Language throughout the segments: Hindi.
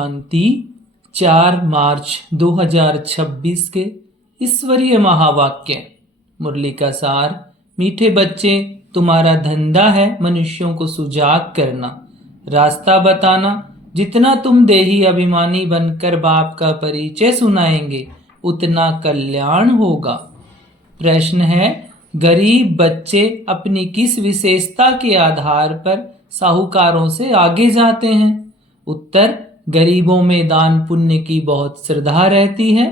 शांति 4 मार्च 2026 के ईश्वरीय महावाक्य। मुरली का सार। मीठे बच्चे, तुम्हारा धंधा है मनुष्यों को सुजाग करना, रास्ता बताना। जितना तुम देही अभिमानी बनकर बाप का परिचय सुनाएंगे उतना कल्याण होगा। प्रश्न है, गरीब बच्चे अपनी किस विशेषता के आधार पर साहूकारों से आगे जाते हैं? उत्तर, गरीबों में दान पुण्य की बहुत श्रद्धा रहती है।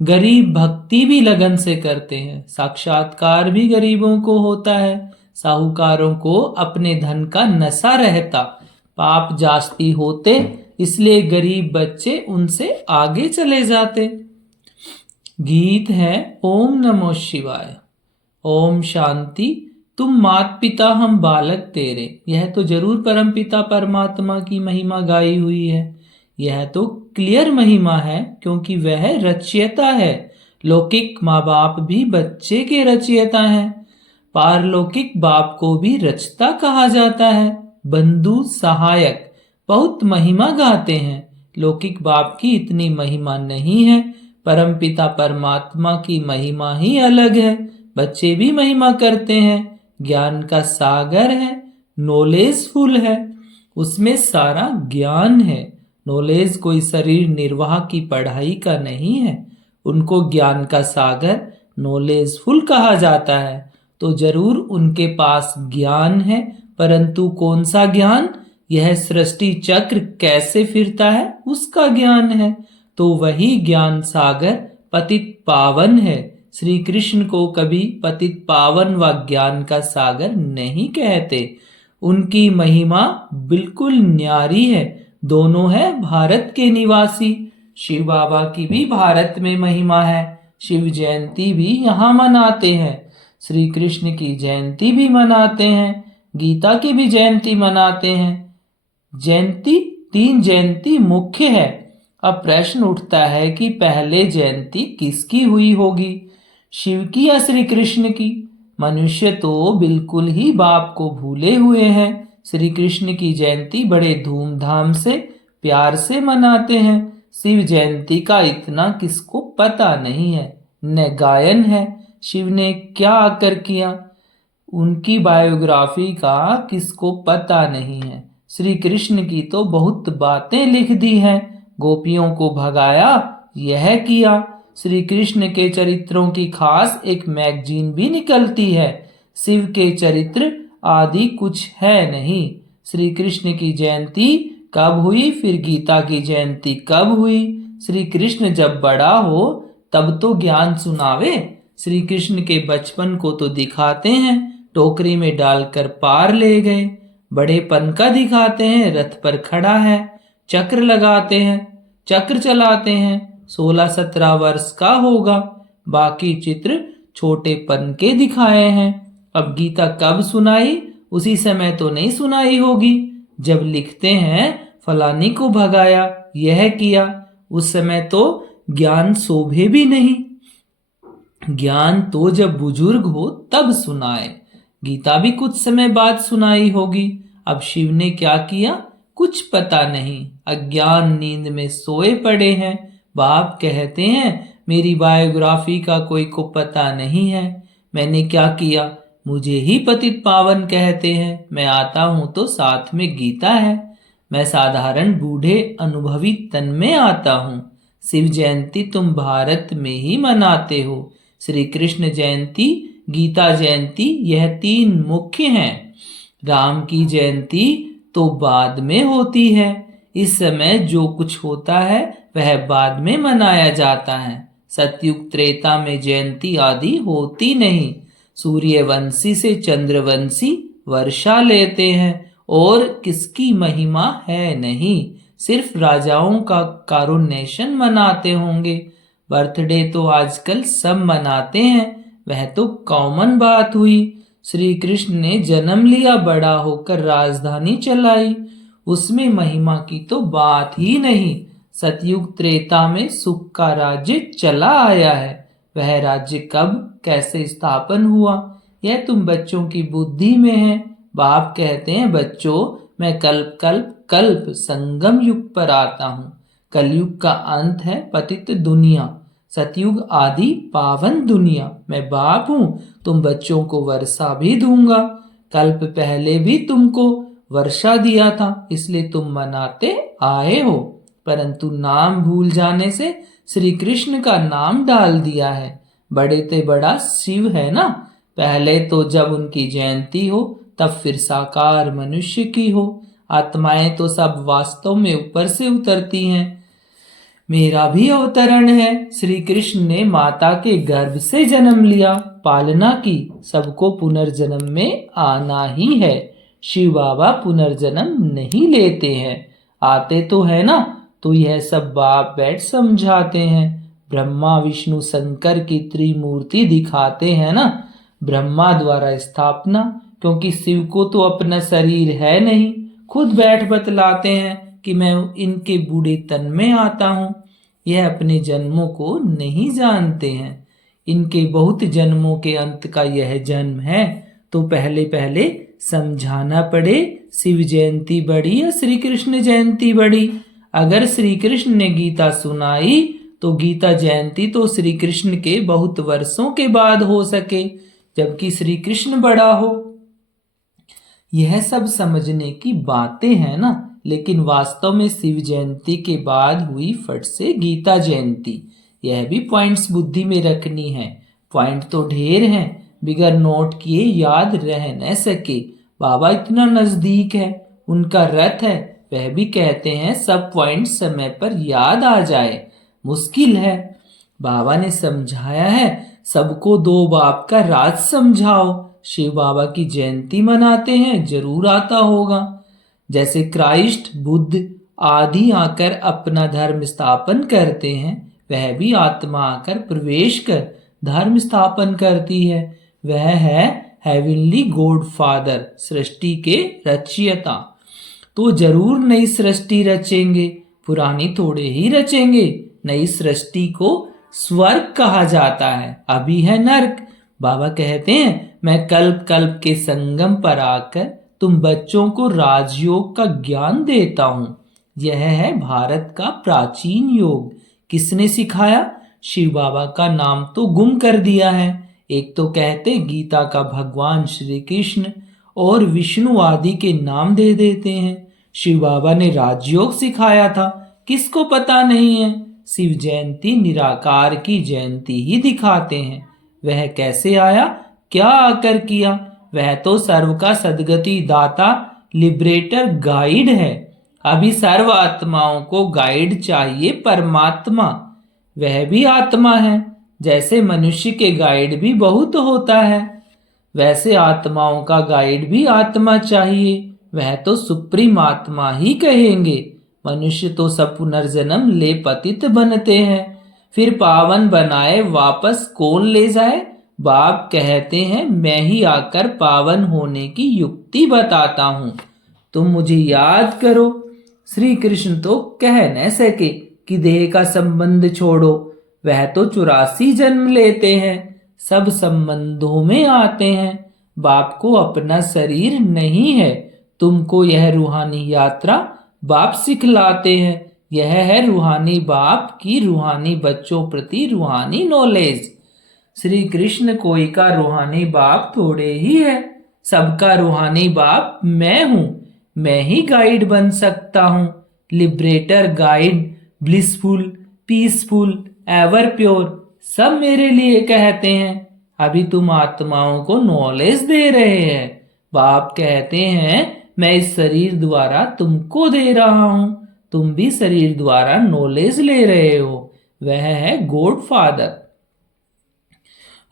गरीब भक्ति भी लगन से करते हैं। साक्षात्कार भी गरीबों को होता है। साहूकारों को अपने धन का नशा रहता, पाप जास्ती होते, इसलिए गरीब बच्चे उनसे आगे चले जाते। गीत है ओम नमो शिवाय। ओम शांति। तुम मात पिता हम बालक तेरे। यह तो जरूर परमपिता परमात्मा की महिमा गाई हुई है। यह तो क्लियर महिमा है, क्योंकि वह रचयिता है। लौकिक माँ बाप भी बच्चे के रचयिता हैं। पारलौकिक बाप को भी रचता कहा जाता है। बंधु सहायक बहुत महिमा गाते हैं। लौकिक बाप की इतनी महिमा नहीं है। परमपिता परमात्मा की महिमा ही अलग है। बच्चे भी महिमा करते हैं। ज्ञान का सागर है, नॉलेजफुल है, उसमें सारा ज्ञान है। नॉलेज कोई शरीर निर्वाह की पढ़ाई का नहीं है। उनको ज्ञान का सागर नॉलेजफुल कहा जाता है। तो जरूर उनके पास ज्ञान है, परंतु कौन सा ज्ञान? यह सृष्टि चक्र कैसे फिरता है उसका ज्ञान है। तो वही ज्ञान सागर पतित पावन है। श्री कृष्ण को कभी पतित पावन व ज्ञान का सागर नहीं कहते। उनकी महिमा बिल्कुल न्यारी है। दोनों है भारत के निवासी। शिव बाबा की भी भारत में महिमा है। शिव जयंती भी यहाँ मनाते हैं। श्री कृष्ण की जयंती भी मनाते हैं। गीता की भी जयंती मनाते हैं। जयंती 3 जयंती मुख्य है। अब प्रश्न उठता है कि पहले जयंती किसकी हुई होगी, शिव की या श्री कृष्ण की? मनुष्य तो बिल्कुल ही बाप को भूले हुए हैं। श्री कृष्ण की जयंती बड़े धूमधाम से प्यार से मनाते हैं। शिव जयंती का इतना किसको पता नहीं है, न गायन है। शिव ने क्या आकर किया, उनकी बायोग्राफी का किसको पता नहीं है। श्री कृष्ण की तो बहुत बातें लिख दी हैं। गोपियों को भगाया, यह किया। श्री कृष्ण के चरित्रों की खास एक मैगजीन भी निकलती है। शिव के चरित्र आदि कुछ है नहीं। श्री कृष्ण की जयंती कब हुई, फिर गीता की जयंती कब हुई? श्री कृष्ण जब बड़ा हो तब तो ज्ञान सुनावे। श्री कृष्ण के बचपन को तो दिखाते हैं, टोकरी में डालकर पार ले गए। बड़ेपन का दिखाते हैं, रथ पर खड़ा है, चक्र लगाते हैं, चक्र चलाते हैं। 16-17 वर्ष का होगा। बाकी चित्र छोटेपन के दिखाए हैं। अब गीता कब सुनाई? उसी समय तो नहीं सुनाई होगी जब लिखते हैं फलानी को भगाया, यह किया। उस समय तो ज्ञान शोभे भी नहीं। ज्ञान तो जब बुजुर्ग हो तब सुनाए। गीता भी कुछ समय बाद सुनाई होगी। अब शिव ने क्या किया कुछ पता नहीं। अज्ञान नींद में सोए पड़े हैं। बाप कहते हैं मेरी बायोग्राफी का कोई को पता नहीं है। मैंने क्या किया, मुझे ही पतित पावन कहते हैं। मैं आता हूं तो साथ में गीता है। मैं साधारण बूढ़े अनुभवी तन में आता हूं। शिव जयंती तुम भारत में ही मनाते हो। श्री कृष्ण जयंती, गीता जयंती, यह 3 मुख्य हैं। राम की जयंती तो बाद में होती है। इस समय जो कुछ होता है वह बाद में मनाया जाता है। सतयुग त्रेता में जयंती आदि होती नहीं। सूर्यवंशी से चंद्रवंशी वर्षा लेते हैं और किसकी महिमा है नहीं। सिर्फ राजाओं का कारुण्येशन मनाते होंगे। बर्थडे तो आजकल सब मनाते हैं, वह तो कॉमन बात हुई। श्री कृष्ण ने जन्म लिया, बड़ा होकर राजधानी चलाई, उसमें महिमा की तो बात ही नहीं। सतयुग त्रेता में सुख का राज्य चला आया है। वह राज्य कब कैसे स्थापन हुआ यह तुम बच्चों की बुद्धि में है। बाप कहते हैं बच्चों, मैं कल्प कल्प कल्प संगम युग पर आता हूँ। कलयुग का अंत है पतित दुनिया, सतयुग आदि पावन दुनिया। मैं बाप हूँ, तुम बच्चों को वर्षा भी दूंगा। कल्प पहले भी तुमको वर्षा दिया था, इसलिए तुम मनाते आए हो, परंतु नाम भूल जाने से श्री कृष्ण का नाम डाल दिया है। बड़े ते बड़ा शिव है ना, पहले तो जब उनकी जयंती हो तब फिर साकार मनुष्य की हो। आत्माएं तो सब वास्तव में ऊपर से उतरती हैं। मेरा भी अवतरण है। श्री कृष्ण ने माता के गर्भ से जन्म लिया, पालना की, सबको पुनर्जन्म में आना ही है। शिव बाबा पुनर्जन्म नहीं लेते हैं, आते तो है ना, तो यह सब बाप बैठ समझाते हैं। ब्रह्मा विष्णु शंकर की त्रिमूर्ति दिखाते हैं ना, ब्रह्मा द्वारा स्थापना, क्योंकि शिव को तो अपना शरीर है नहीं, खुद बैठ बतलाते हैं कि मैं इनके बूढ़े तन में आता हूँ। यह अपने जन्मों को नहीं जानते हैं, इनके बहुत जन्मों के अंत का यह जन्म है, तो पहले पहले समझाना पड़े शिव जयंती बड़ी या श्री कृष्ण जयंती बड़ी। अगर श्री कृष्ण ने गीता सुनाई तो गीता जयंती तो श्री कृष्ण के बहुत वर्षों के बाद हो सके, जबकि श्री कृष्ण बड़ा हो। यह सब समझने की बातें हैं ना, लेकिन वास्तव में शिव जयंती के बाद हुई फट से गीता जयंती। यह भी पॉइंट्स बुद्धि में रखनी है। पॉइंट तो ढेर हैं, बिगर नोट किए याद रह न सके। बाबा इतना नजदीक है, उनका रथ है, वह भी कहते हैं सब पॉइंट समय पर याद आ जाए, मुश्किल है। बाबा ने समझाया है सबको दो बाप का राज समझाओ। शिव बाबा की जयंती मनाते हैं, जरूर आता होगा। जैसे क्राइस्ट बुद्ध आदि आकर अपना धर्म स्थापन करते हैं, वह भी आत्मा आकर प्रवेश कर धर्म स्थापन करती है। वह है हेवनली गॉड फादर, सृष्टि के रचयिता। तो जरूर नई सृष्टि रचेंगे, पुरानी थोड़े ही रचेंगे। नई सृष्टि को स्वर्ग कहा जाता है, अभी है नर्क। बाबा कहते हैं मैं कल्प कल्प के संगम पर आकर तुम बच्चों को राजयोग का ज्ञान देता हूं। यह है भारत का प्राचीन योग। किसने सिखाया? शिव बाबा का नाम तो गुम कर दिया है। एक तो कहते गीता का भगवान श्री कृष्ण और विष्णु आदि के नाम दे देते हैं। शिव बाबा ने राजयोग सिखाया था, किसको पता नहीं है। शिव जयंती निराकार की जयंती ही दिखाते हैं। वह कैसे आया, क्या आकर किया? वह तो सर्व का सदगति दाता, लिबरेटर, गाइड है। अभी सर्व आत्माओं को गाइड चाहिए परमात्मा। वह भी आत्मा है। जैसे मनुष्य के गाइड भी बहुत होता है, वैसे आत्माओं का गाइड भी आत्मा चाहिए। वह तो सुप्रीम आत्मा ही कहेंगे। मनुष्य तो सब पुनर्जन्म ले पतित बनते हैं, फिर पावन बनाए वापस कौन ले जाए? बाप कहते हैं मैं ही आकर पावन होने की युक्ति बताता हूं, तुम मुझे याद करो। श्री कृष्ण तो कह न सके कि देह का संबंध छोड़ो, वह तो 84 जन्म लेते हैं, सब संबंधों में आते हैं। बाप को अपना शरीर नहीं है, तुमको यह रूहानी यात्रा बाप सिखलाते हैं। यह है रूहानी बाप की रूहानी बच्चों प्रति रूहानी नॉलेज। श्री कृष्ण कोई का रूहानी बाप थोड़े ही है, सबका रूहानी बाप मैं हूं। मैं ही गाइड बन सकता हूं, liberator, guide, blissful, peaceful, ever pure, सब मेरे लिए कहते हैं। अभी तुम आत्माओं को नॉलेज दे रहे हैं। बाप कहते हैं मैं इस शरीर द्वारा तुमको दे रहा हूं, तुम भी शरीर द्वारा नॉलेज ले रहे हो। वह है गॉड फादर।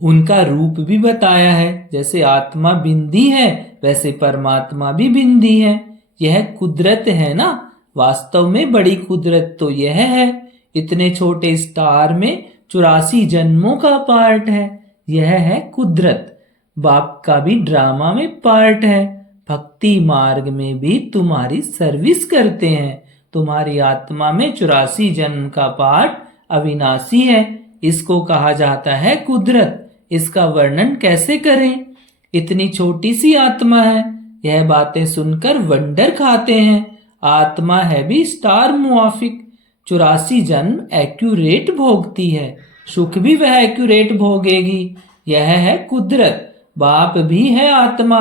उनका रूप भी बताया है, जैसे आत्मा बिंदी है वैसे परमात्मा भी बिंदी है। यह कुदरत है ना, वास्तव में बड़ी कुदरत तो यह है। इतने छोटे स्टार में 84 जन्मों का पार्ट है। यह है कुदरत। बाप का भी ड्रामा में पार्ट है। भक्ति मार्ग में भी तुम्हारी सर्विस करते हैं। तुम्हारी आत्मा में 84 जन्म का पार्ट अविनाशी है। इसको कहा जाता है कुदरत। इसका वर्णन कैसे करें? इतनी छोटी सी आत्मा है। यह बातें सुनकर वंडर खाते हैं। आत्मा है भी स्टार मुआफिक, 84 जन्म एक्यूरेट भोगती है, सुख भी वह एक्यूरेट भोगेगी। यह है कुदरत। बाप भी है आत्मा,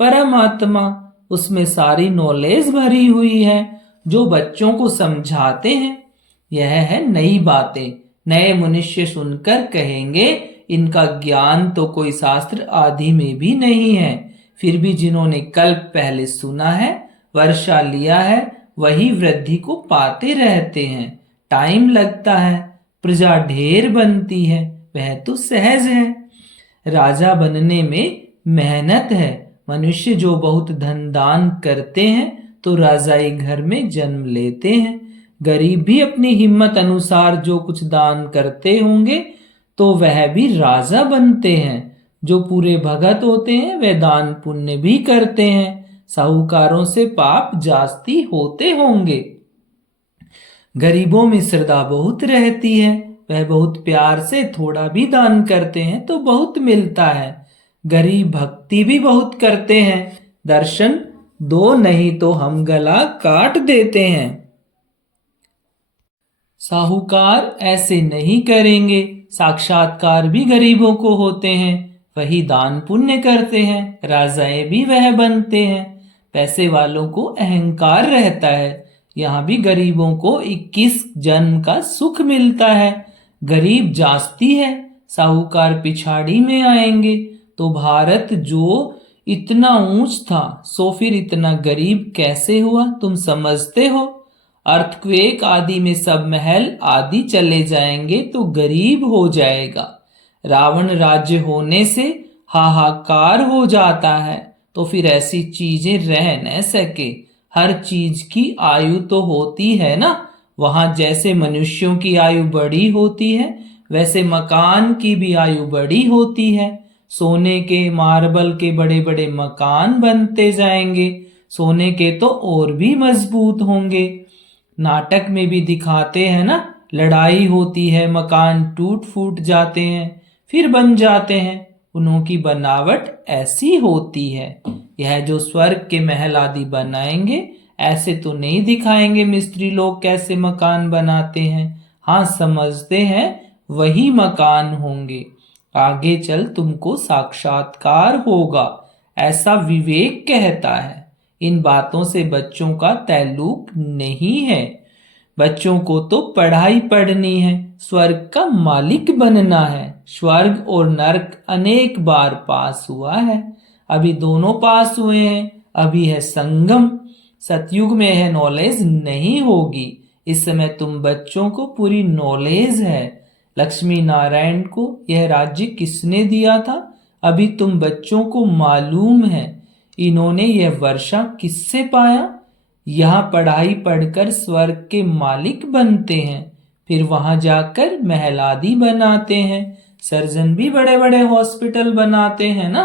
परमात्मा, उसमें सारी नॉलेज भरी हुई है जो बच्चों को समझाते हैं। यह है नई बातें। नए मनुष्य सुनकर कहेंगे इनका ज्ञान तो कोई शास्त्र आदि में भी नहीं है। फिर भी जिन्होंने कल्प पहले सुना है, वर्षा लिया है, वही वृद्धि को पाते रहते हैं। टाइम लगता है, प्रजा ढेर बनती है, वह तो सहज है। राजा बनने में मेहनत है। मनुष्य जो बहुत धन दान करते हैं तो राजाई घर में जन्म लेते हैं। गरीब भी अपनी हिम्मत अनुसार जो कुछ दान करते होंगे तो वह भी राजा बनते हैं। जो पूरे भगत होते हैं वे दान पुण्य भी करते हैं। साहूकारों से पाप जास्ती होते होंगे। गरीबों में श्रद्धा बहुत रहती है, वह बहुत प्यार से थोड़ा भी दान करते हैं तो बहुत मिलता है। गरीब भक्ति भी बहुत करते हैं, दर्शन दो नहीं तो हम गला काट देते हैं। साहूकार ऐसे नहीं करेंगे। साक्षात्कार भी गरीबों को होते हैं, वही दान पुण्य करते हैं, राजाएं भी वह बनते हैं। पैसे वालों को अहंकार रहता है, यहाँ भी गरीबों को 21 जन्म का सुख मिलता है। गरीब जास्ती है, साहूकार पिछाड़ी में आएंगे। तो भारत जो इतना ऊंच था सो फिर इतना गरीब कैसे हुआ, तुम समझते हो? अर्थक्वेक आदि में सब महल आदि चले जाएंगे तो गरीब हो जाएगा। रावण राज्य होने से हाहाकार हो जाता है, तो फिर ऐसी चीजें रह न सके। हर चीज की आयु तो होती है ना। वहां जैसे मनुष्यों की आयु बड़ी होती है वैसे मकान की भी आयु बड़ी होती है। सोने के मार्बल के बड़े बड़े मकान बनते जाएंगे, सोने के तो और भी मजबूत होंगे। नाटक में भी दिखाते हैं ना, लड़ाई होती है, मकान टूट फूट जाते हैं फिर बन जाते हैं। उनकी बनावट ऐसी होती है। यह जो स्वर्ग के महल आदि बनाएंगे ऐसे तो नहीं दिखाएंगे मिस्त्री लोग कैसे मकान बनाते हैं। हाँ, समझते हैं वही मकान होंगे। आगे चल तुमको साक्षात्कार होगा, ऐसा विवेक कहता है। इन बातों से बच्चों का ताल्लुक नहीं है। बच्चों को तो पढ़ाई पढ़नी है, स्वर्ग का मालिक बनना है। स्वर्ग और नरक अनेक बार पास हुआ है, अभी दोनों पास हुए हैं। अभी है संगम, सतयुग में है नॉलेज नहीं होगी। इस समय तुम बच्चों को पूरी नॉलेज है। लक्ष्मी नारायण को यह राज्य किसने दिया था, अभी तुम बच्चों को मालूम है। इन्होंने यह वर्षा किससे पाया? यहाँ पढ़ाई पढ़कर स्वर्ग के मालिक बनते हैं, फिर वहां जाकर महल आदि बनाते हैं। सर्जन भी बड़े बड़े हॉस्पिटल बनाते हैं ना।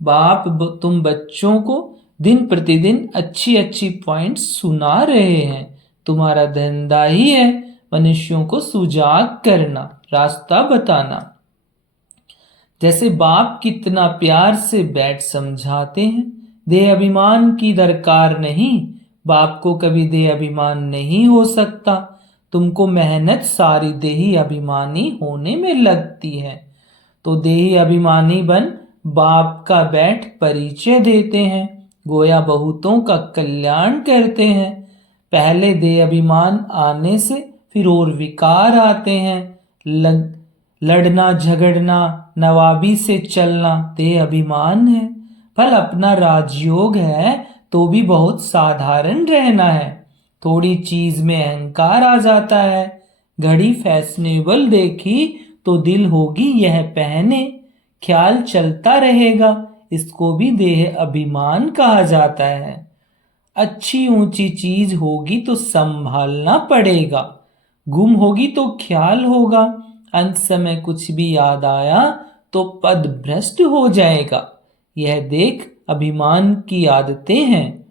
बाप तुम बच्चों को दिन प्रतिदिन अच्छी अच्छी पॉइंट्स सुना रहे हैं। तुम्हारा धंधा ही है मनुष्यों को सुजाग करना, रास्ता बताना। जैसे बाप कितना प्यार से बैठ समझाते हैं। देह अभिमान की दरकार नहीं, बाप को कभी देह अभिमान नहीं हो सकता। तुमको मेहनत सारी देही अभिमानी होने में लगती है, तो देही अभिमानी बन बाप का बैठ परिचय देते हैं, गोया बहुतों का कल्याण करते हैं। पहले देह अभिमान आने से फिर और विकार आते हैं। लड़ना झगड़ना नवाबी से चलना देह अभिमान है। फल अपना राजयोग है तो भी बहुत साधारण रहना है। थोड़ी चीज में अहंकार आ जाता है। घड़ी फैशनेबल देखी तो दिल होगी यह पहने, ख्याल चलता रहेगा, इसको भी देह अभिमान कहा जाता है। अच्छी ऊंची चीज होगी तो संभालना पड़ेगा, गुम होगी तो ख्याल होगा। अंत समय कुछ भी याद आया तो पद भ्रष्ट हो जाएगा। यह देख अभिमान की आदतें हैं।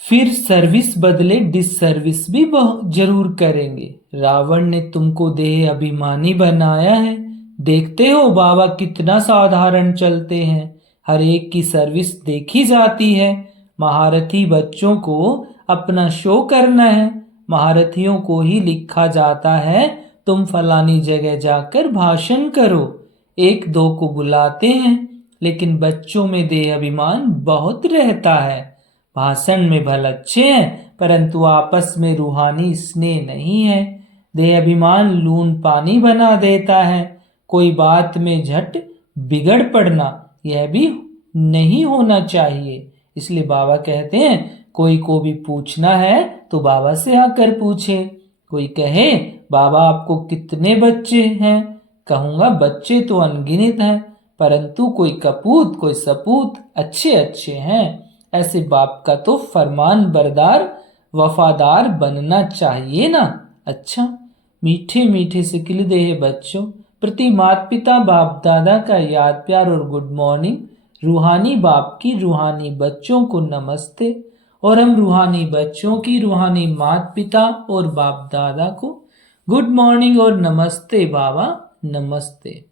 फिर सर्विस बदले डिसर्विस भी जरूर करेंगे। रावण ने तुमको देह अभिमानी बनाया है। देखते हो बाबा कितना साधारण चलते हैं, हर एक की सर्विस देखी जाती है। महारथी बच्चों को अपना शो करना है। महारथियों को ही लिखा जाता है तुम फलानी जगह जाकर भाषण करो। एक दो को बुलाते हैं, लेकिन बच्चों में देह अभिमान बहुत रहता है। भाषण में भले अच्छे हैं, परंतु आपस में रूहानी स्नेह नहीं है। देह अभिमान लून पानी बना देता है। कोई बात में झट बिगड़ पड़ना, यह भी नहीं होना चाहिए। इसलिए बाबा कहते हैं कोई को भी पूछना है तो बाबा से आकर पूछे। कोई कहे बाबा आपको कितने बच्चे हैं, कहूँगा बच्चे तो अनगिनत हैं, परंतु कोई कपूत कोई सपूत अच्छे अच्छे हैं। ऐसे बाप का तो फरमान बरदार वफादार बनना चाहिए ना। अच्छा, मीठे मीठे से खिलदेह बच्चों प्रति माता पिता बाप दादा का याद प्यार और गुड मॉर्निंग। रूहानी बाप की रूहानी बच्चों को नमस्ते, और हम रूहानी बच्चों की रूहानी माता पिता और बाप दादा को गुड मॉर्निंग और नमस्ते बाबा नमस्ते।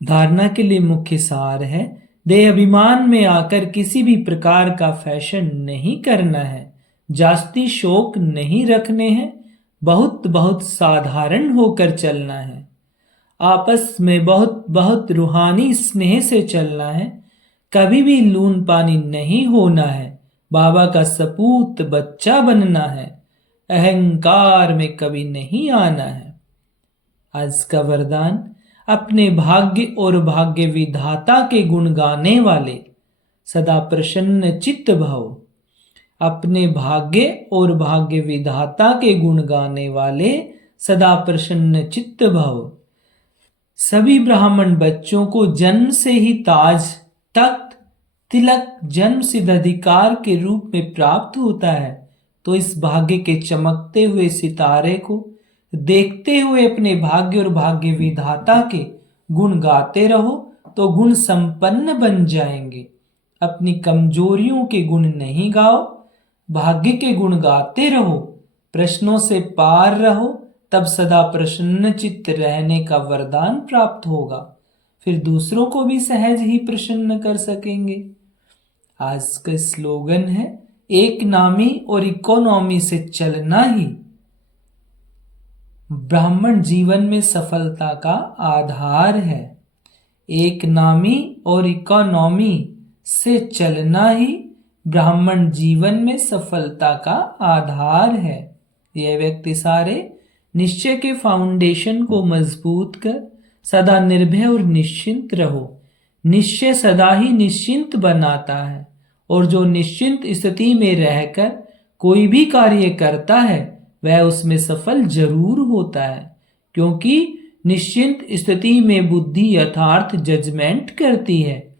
धारणा के लिए मुख्य सार है, देह अभिमान में आकर किसी भी प्रकार का फैशन नहीं करना है, जास्ती शौक नहीं रखने हैं, बहुत बहुत साधारण होकर चलना है, आपस में बहुत बहुत रूहानी स्नेह से चलना है, कभी भी लून पानी नहीं होना है, बाबा का सपूत बच्चा बनना है, अहंकार में कभी नहीं आना है। आज का वरदान, अपने भाग्य और भाग्य विधाता के गुण गाने वाले सदा प्रसन्न चित्त भव। अपने भाग्य और भाग्य विधाता के गुण गाने वाले सदा प्रसन्न चित्त भव। सभी ब्राह्मण बच्चों को जन्म से ही ताज, तख्त, तिलक, जन्म सिद्ध अधिकार के रूप में प्राप्त होता है। तो इस भाग्य के चमकते हुए सितारे को देखते हुए अपने भाग्य और भाग्य विधाता के गुण गाते रहो तो गुण संपन्न बन जाएंगे। अपनी कमजोरियों के गुण नहीं गाओ, भाग्य के गुण गाते रहो, प्रश्नों से पार रहो, तब सदा प्रसन्न चित्त रहने का वरदान प्राप्त होगा। फिर दूसरों को भी सहज ही प्रसन्न कर सकेंगे। आज का स्लोगन है, एक नामी और इकोनॉमी से चलना ही ब्राह्मण जीवन में सफलता का आधार है। एक नामी और इकोनॉमी से चलना ही ब्राह्मण जीवन में सफलता का आधार है। यह व्यक्ति सारे निश्चय के फाउंडेशन को मजबूत कर सदा निर्भय और निश्चिंत रहो। निश्चय सदा ही निश्चिंत बनाता है, और जो निश्चिंत स्थिति में रहकर कोई भी कार्य करता है वह उसमें सफल जरूर होता है, क्योंकि निश्चिंत स्थिति में बुद्धि यथार्थ जजमेंट करती है।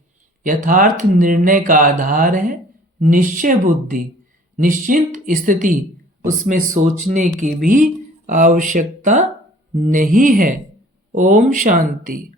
यथार्थ निर्णय का आधार है निश्चय बुद्धि। निश्चिंत स्थिति, उसमें सोचने की भी आवश्यकता नहीं है। ओम शांति।